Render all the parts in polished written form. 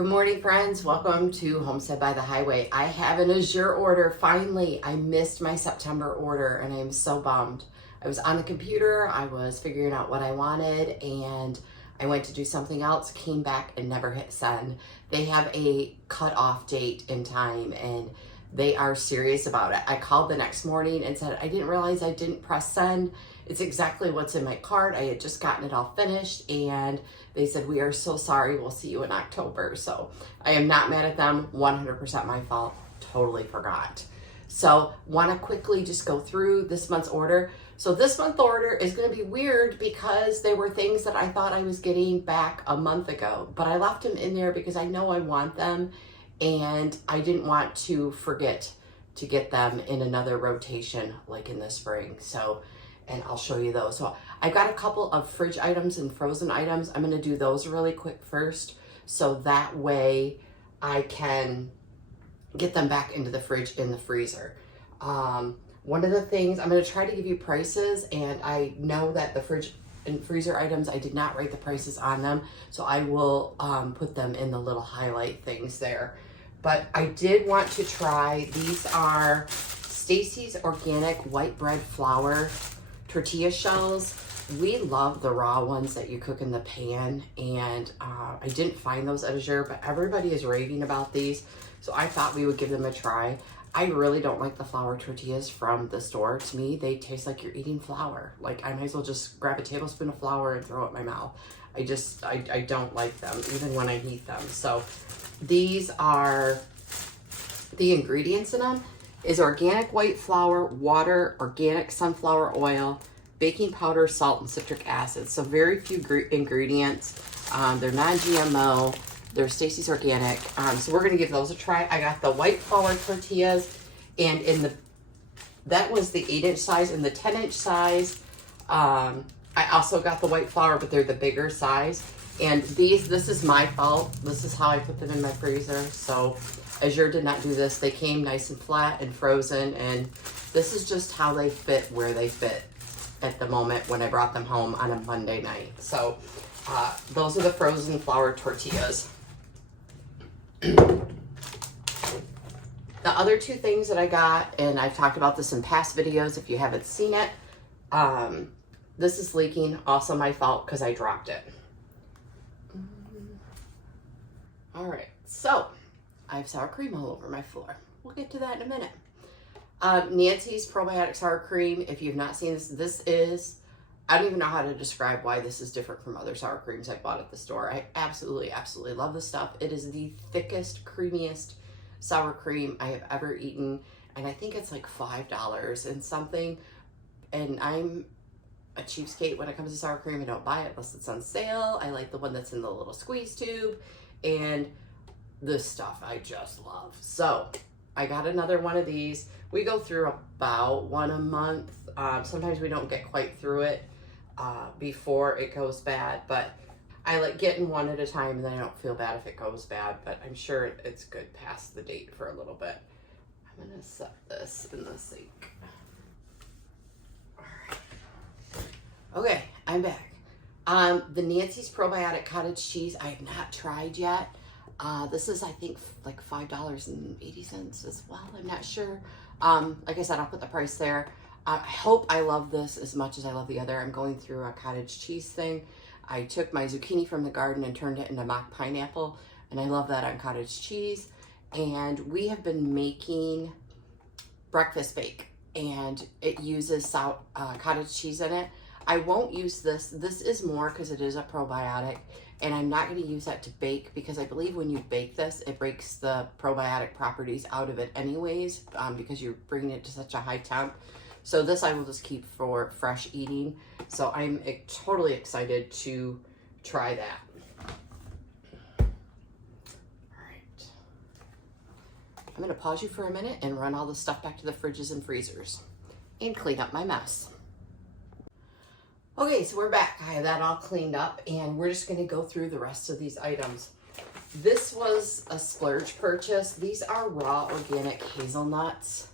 Good morning, friends. Welcome to Homestead by the Highway. I have an Azure order. Finally, I missed my September order and I'm so bummed. I was on the computer, I was figuring out what I wanted, and I went to do something else, came back and never hit send. They have a cutoff date in time and they are serious about it. I called the next morning and said, I didn't realize I didn't press send. It's exactly what's in my cart. I had just gotten it all finished and they said, we are so sorry, we'll see you in October. So I am not mad at them, 100% my fault, totally forgot. So wanna quickly just go through this month's order. So this month's order is gonna be weird because they were things that I thought I was getting back a month ago, but I left them in there because I know I want them and I didn't want to forget to get them in another rotation like in the spring. So, and I'll show you those. So I've got a couple of fridge items and frozen items. I'm gonna do those really quick first, so that way I can get them back into the fridge and the freezer. One of the things, I'm gonna try to give you prices, and I know that the fridge and freezer items, I did not write the prices on them, so I will put them in the little highlight things there. But I did want to try, these are Stacy's Organic White Bread Flour tortilla shells. We love the raw ones that you cook in the pan, and I didn't find those at Azure, but everybody is raving about these, so I thought we would give them a try. I really don't like the flour tortillas from the store. To me, they taste like you're eating flour. Like, I might as well just grab a tablespoon of flour and throw it in my mouth. I don't like them, even when I heat them. So these are, the ingredients in them is organic white flour, water, organic sunflower oil, baking powder, salt, and citric acid. So very few ingredients. They're non-GMO. They're Stacy's Organic. So we're gonna give those a try. I got the white flour tortillas, and that was the 8-inch size. In the 10-inch size, I also got the white flour, but they're the bigger size. And this is my fault. This is how I put them in my freezer. So Azure did not do this. They came nice and flat and frozen, and this is just how they fit where they fit at the moment when I brought them home on a Monday night. So those are the frozen flour tortillas. The other two things that I got, and I've talked about this in past videos if you haven't seen it, this is leaking, also my fault because I dropped it. All right, so I have sour cream all over my floor. We'll get to that in a minute. Nancy's probiotic sour cream. If you've not seen this is, I don't even know how to describe why this is different from other sour creams I bought at the store. I absolutely love this stuff. It is the thickest, creamiest sour cream I have ever eaten. And I think it's like $5 and something. And I'm a cheapskate when it comes to sour cream. I don't buy it unless it's on sale. I like the one that's in the little squeeze tube. And this stuff I just love. So I got another one of these. We go through about one a month. Sometimes we don't get quite through it before it goes bad, but I like getting one at a time, and then I don't feel bad if it goes bad, but I'm sure it's good past the date for a little bit. I'm gonna set this in the sink. All right. Okay, I'm back. The Nancy's Probiotic Cottage Cheese I have not tried yet. This is, I think, like $5.80 as well. I'm not sure. Like I said, I'll put the price there. I hope I love this as much as I love the other. I'm going through a cottage cheese thing. I took my zucchini from the garden and turned it into mock pineapple, and I love that on cottage cheese. And we have been making breakfast bake, and it uses cottage cheese in it. I won't use this. This is more because it is a probiotic, and I'm not going to use that to bake because I believe when you bake this, it breaks the probiotic properties out of it anyways, because you're bringing it to such a high temp. So this I will just keep for fresh eating. So I'm totally excited to try that. All right. I'm going to pause you for a minute and run all the stuff back to the fridges and freezers and clean up my mess. Okay, so we're back. I have that all cleaned up, and we're just gonna go through the rest of these items. This was a splurge purchase. These are raw organic hazelnuts,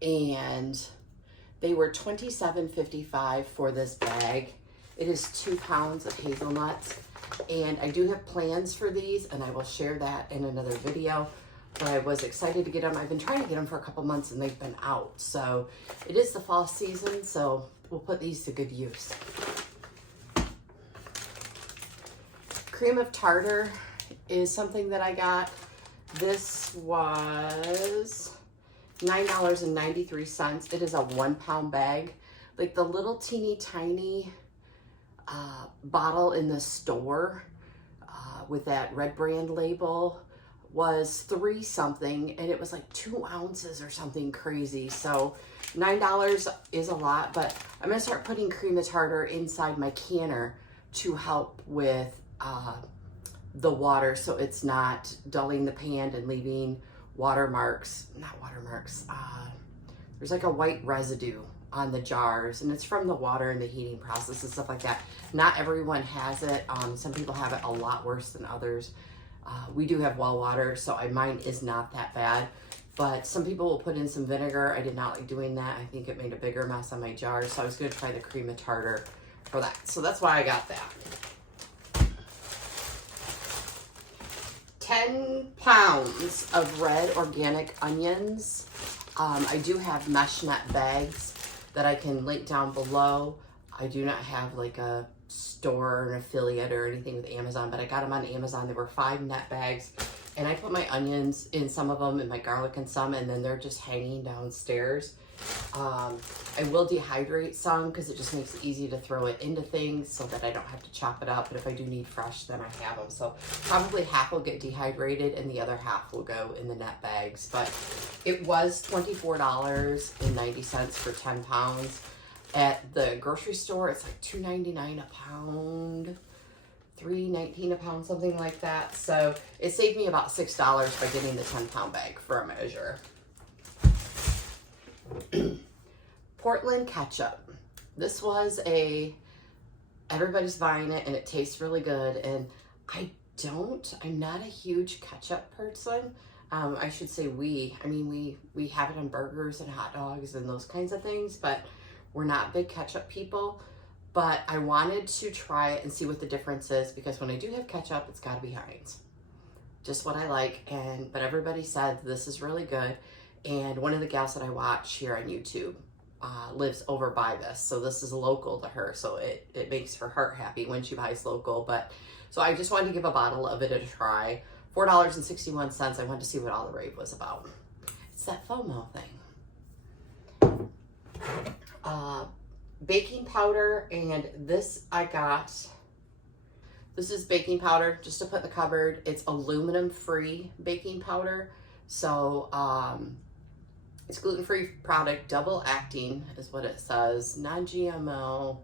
and they were $27.55 for this bag. It is 2 pounds of hazelnuts, And I do have plans for these, and I will share that in another video. But I was excited to get them. I've been trying to get them for a couple months, and they've been out. So it is the fall season, so we'll put these to good use. Cream of tartar is something that I got. This was $9.93. It is a 1 pound bag. Like the little teeny tiny bottle in the store with that red brand label was $3 something, and it was like 2 ounces or something crazy. So $9 is a lot, but I'm gonna start putting cream of tartar inside my canner to help with the water, so it's not dulling the pan and leaving watermarks, not watermarks, there's like a white residue on the jars, and it's from the water and the heating process and stuff like that. Not everyone has it. Some people have it a lot worse than others. We do have well water, so mine is not that bad, but some people will put in some vinegar. I did not like doing that. I think it made a bigger mess on my jars, so I was going to try the cream of tartar for that. So that's why I got that. 10 pounds of red organic onions. I do have mesh net bags that I can link down below. I do not have like a store or an affiliate or anything with Amazon, but I got them on Amazon. There were 5 net bags, and I put my onions in some of them and my garlic in some, and then they're just hanging downstairs. I will dehydrate some because it just makes it easy to throw it into things so that I don't have to chop it up. But if I do need fresh, then I have them. So probably half will get dehydrated and the other half will go in the net bags. But it was $24.90 for 10 pounds. At the grocery store, it's like $2.99 a pound, $3.19 a pound, something like that. So it saved me about $6 by getting the 10 pound bag from Azure. Portland ketchup. This was everybody's buying it and it tastes really good, and I'm not a huge ketchup person. I should say we have it on burgers and hot dogs and those kinds of things, but we're not big ketchup people. But I wanted to try it and see what the difference is, because when I do have ketchup, it's got to be Heinz. Just what I like, but everybody said this is really good. And one of the gals that I watch here on YouTube lives over by this. So this is local to her. So it makes her heart happy when she buys local. So I just wanted to give a bottle of it a try. $4.61. I wanted to see what all the rave was about. It's that FOMO thing. Baking powder, and this I got. This is baking powder just to put in the cupboard. It's aluminum free baking powder. So it's gluten-free product, double acting is what it says, non-GMO.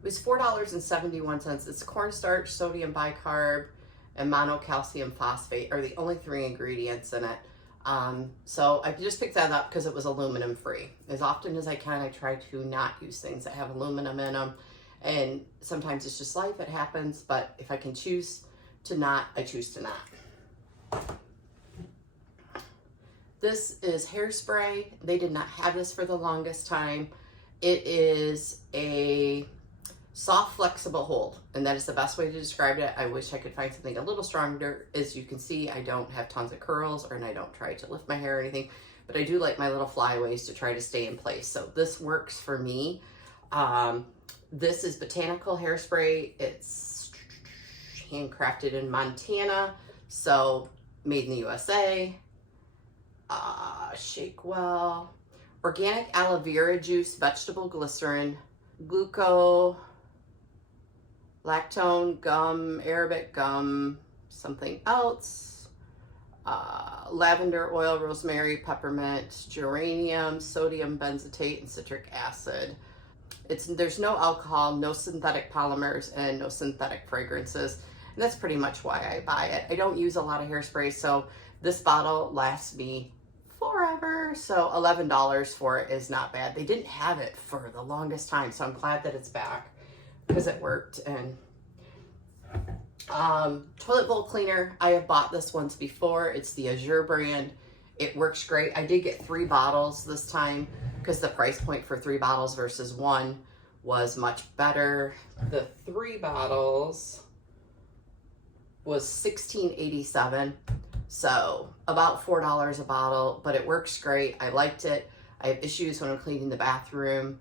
It was $4.71. It's cornstarch, sodium bicarb, and monocalcium phosphate are the only 3 ingredients in it. So I just picked that up because it was aluminum free. As often as I can, I try to not use things that have aluminum in them. And sometimes it's just life, it happens. But if I can choose to not, I choose to not. This is hairspray. They did not have this for the longest time. It is a soft, flexible hold, and that is the best way to describe it. I wish I could find something a little stronger. As you can see, I don't have tons of curls, and I don't try to lift my hair or anything, but I do like my little flyaways to try to stay in place. So this works for me. This is botanical hairspray. It's handcrafted in Montana, so made in the USA. Shake well. Organic aloe vera juice, vegetable glycerin, lactone gum, Arabic gum, something else, lavender oil, rosemary, peppermint, geranium, sodium benzoate, and citric acid. There's no alcohol, no synthetic polymers, and no synthetic fragrances. And that's pretty much why I buy it. I don't use a lot of hairspray, so this bottle lasts me forever. So $11 for it is not bad. They didn't have it for the longest time, so I'm glad that it's back because it worked. And toilet bowl cleaner, I have bought this once before. It's the Azure brand. It works great. I did get 3 bottles this time because the price point for 3 bottles versus 1 was much better. The 3 bottles was $16.87. So about $4 a bottle, but it works great. I liked it. I have issues when I'm cleaning the bathroom,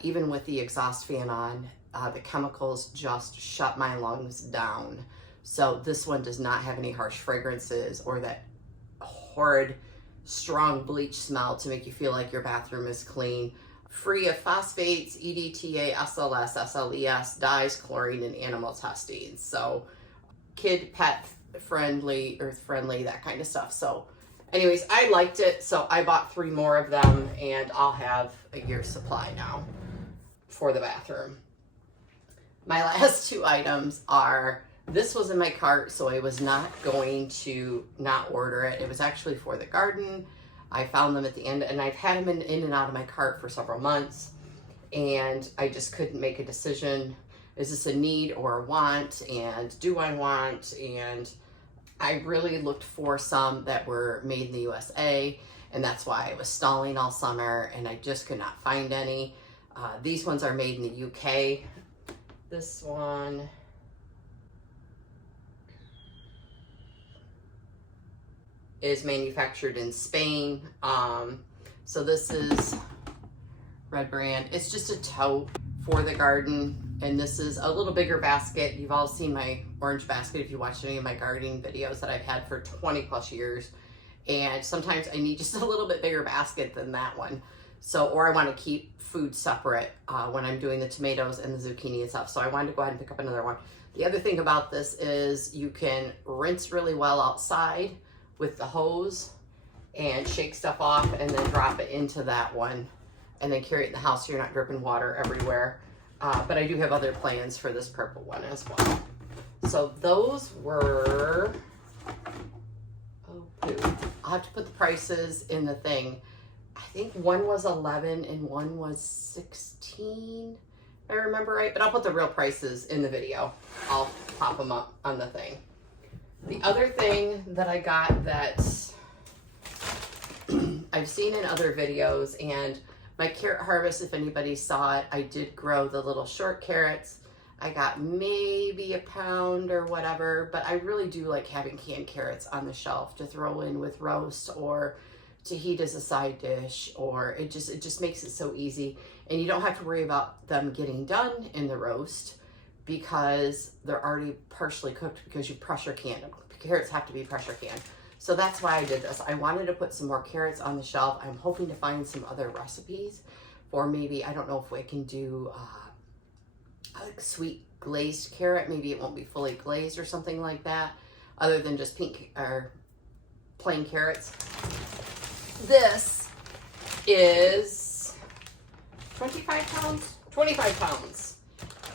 even with the exhaust fan on. The chemicals just shut my lungs down. So this one does not have any harsh fragrances or that horrid, strong bleach smell to make you feel like your bathroom is clean. Free of phosphates, EDTA, SLS, SLES, dyes, chlorine, and animal testing. So kid, pet friendly, earth friendly, that kind of stuff. So anyways, I liked it. So I bought 3 more of them and I'll have a year's supply now for the bathroom. My last 2 items are, this was in my cart, so I was not going to not order it. It was actually for the garden. I found them at the end, and I've had them in and out of my cart for several months, and I just couldn't make a decision. Is this a need or a want, and do I want? And I really looked for some that were made in the USA, and that's why I was stalling all summer, and I just could not find any. These ones are made in the UK. This one is manufactured in Spain. So this is Red Brand. It's just a tote for the garden. And this is a little bigger basket. You've all seen my orange basket if you watched any of my gardening videos that I've had for 20 plus years. And sometimes I need just a little bit bigger basket than that one. So, or I want to keep food separate when I'm doing the tomatoes and the zucchini and stuff. So I wanted to go ahead and pick up another one. The other thing about this is you can rinse really well outside with the hose and shake stuff off and then drop it into that one and then carry it in the house so you're not dripping water everywhere. But I do have other plans for this purple one as well. So those were, oh poo. I'll have to put the prices in the thing. I think one was 11 and one was 16, if I remember right, but I'll put the real prices in the video. I'll pop them up on the thing. The other thing that I got that I've seen in other videos, and my carrot harvest, if anybody saw it, I did grow the little short carrots. I got maybe a pound or whatever, but I really do like having canned carrots on the shelf to throw in with roast or to heat as a side dish, or it just makes it so easy. And you don't have to worry about them getting done in the roast because they're already partially cooked because you pressure can them. Carrots have to be pressure canned. So that's why I did this. I wanted to put some more carrots on the shelf. I'm hoping to find some other recipes, or maybe, I don't know if we can do a sweet glazed carrot. Maybe it won't be fully glazed or something like that, other than just pink or plain carrots. This is 25 pounds? 25 pounds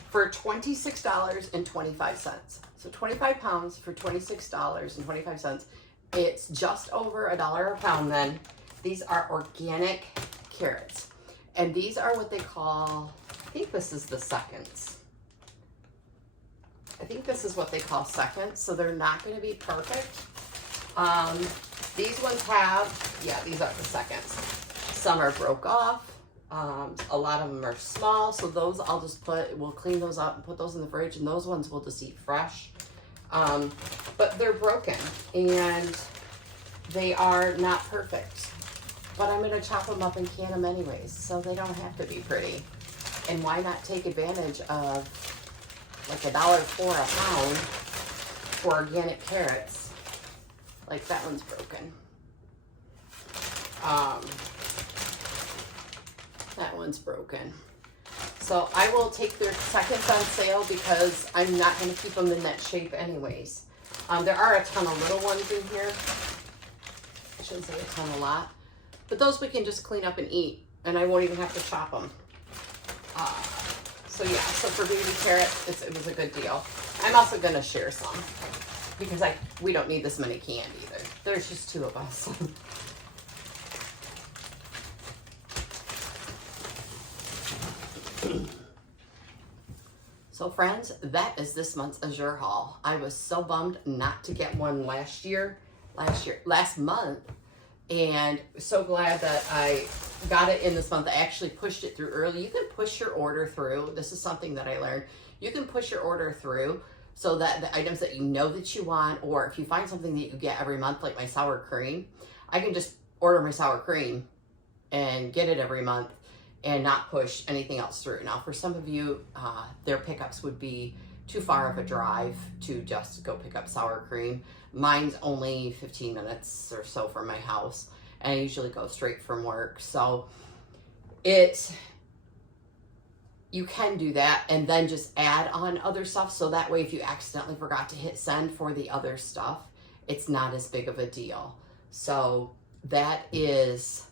for $26.25. So 25 pounds for $26.25. It's just over $1 a pound then. These are organic carrots. And these are what they call, I think this is the seconds. I think this is what they call seconds. So they're not going to be perfect. These ones have, yeah, these are the seconds. Some are broke off. A lot of them are small. So those I'll just we'll clean those up and put those in the fridge. And those ones we'll just eat fresh. But they're broken and they are not perfect. But I'm going to chop them up and can them anyways. So they don't have to be pretty. And why not take advantage of like $1 for a pound for organic carrots? Like that one's broken. That one's broken. So I will take their seconds on sale because I'm not going to keep them in that shape anyways. There are a ton of little ones in here. I shouldn't say a ton, a lot. But those we can just clean up and eat, and I won't even have to chop them. So yeah, so for baby carrots, it was a good deal. I'm also going to share some because we don't need this many canned either. There's just 2 of us. So friends, that is this month's Azure Haul. I was so bummed not to get one last month, and so glad that I got it in this month. I actually pushed it through early. You can push your order through. This is something that I learned. You can push your order through. so that the items that you know that you want, or if you find something that you get every month, like my sour cream, I can just order my sour cream and get it every month and not push anything else through. Now, for some of you, their pickups would be too far of a drive to just go pick up sour cream. Mine's only 15 minutes or so from my house, and I usually go straight from work. So you can do that and then just add on other stuff. So that way, if you accidentally forgot to hit send for the other stuff, it's not as big of a deal. So that is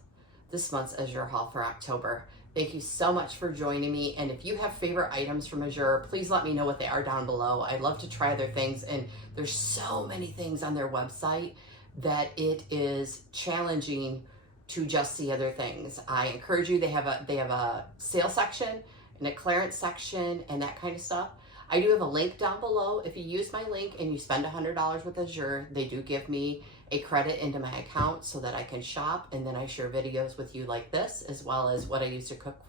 this month's Azure Haul for October. Thank you so much for joining me. And if you have favorite items from Azure, please let me know what they are down below. I'd love to try their things. And there's so many things on their website that it is challenging to just see other things. I encourage you, they have a sale section and a clearance section and that kind of stuff. I do have a link down below. If you use my link and you spend $100 with Azure, they do give me a credit into my account so that I can shop, and then I share videos with you like this, as well as what I use to cook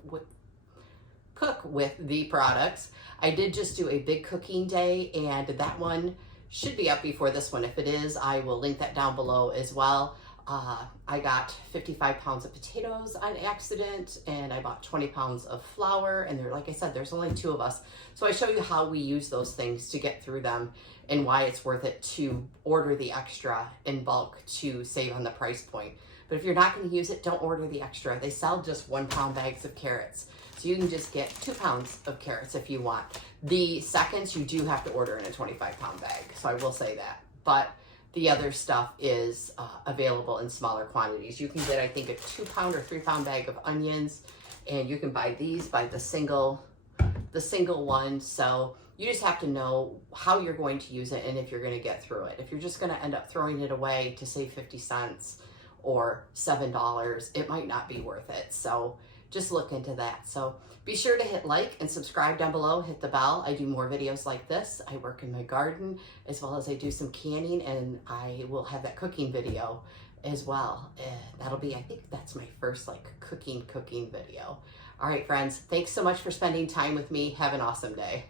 with the products. I did just do a big cooking day, and that one should be up before this one. If it is, I will link that down below as well. I got 55 pounds of potatoes on accident, and I bought 20 pounds of flour, and there, like I said, there's only 2 of us. So I show you how we use those things to get through them and why it's worth it to order the extra in bulk to save on the price point. But if you're not going to use it, don't order the extra. They sell just 1 pound bags of carrots. So you can just get 2 pounds of carrots if you want. The seconds you do have to order in a 25 pound bag. So I will say that. But the other stuff is available in smaller quantities. You can get, I think, a 2 pound or 3 pound bag of onions, and you can buy these by the single one. So you just have to know how you're going to use it and if you're going to get through it. If you're just going to end up throwing it away to save 50 cents or $7, it might not be worth it. So just look into that. So be sure to hit like and subscribe down below, hit the bell. I do more videos like this. I work in my garden, as well as I do some canning, and I will have that cooking video as well. That'll be, I think that's my first like cooking video. All right, friends, thanks so much for spending time with me. Have an awesome day.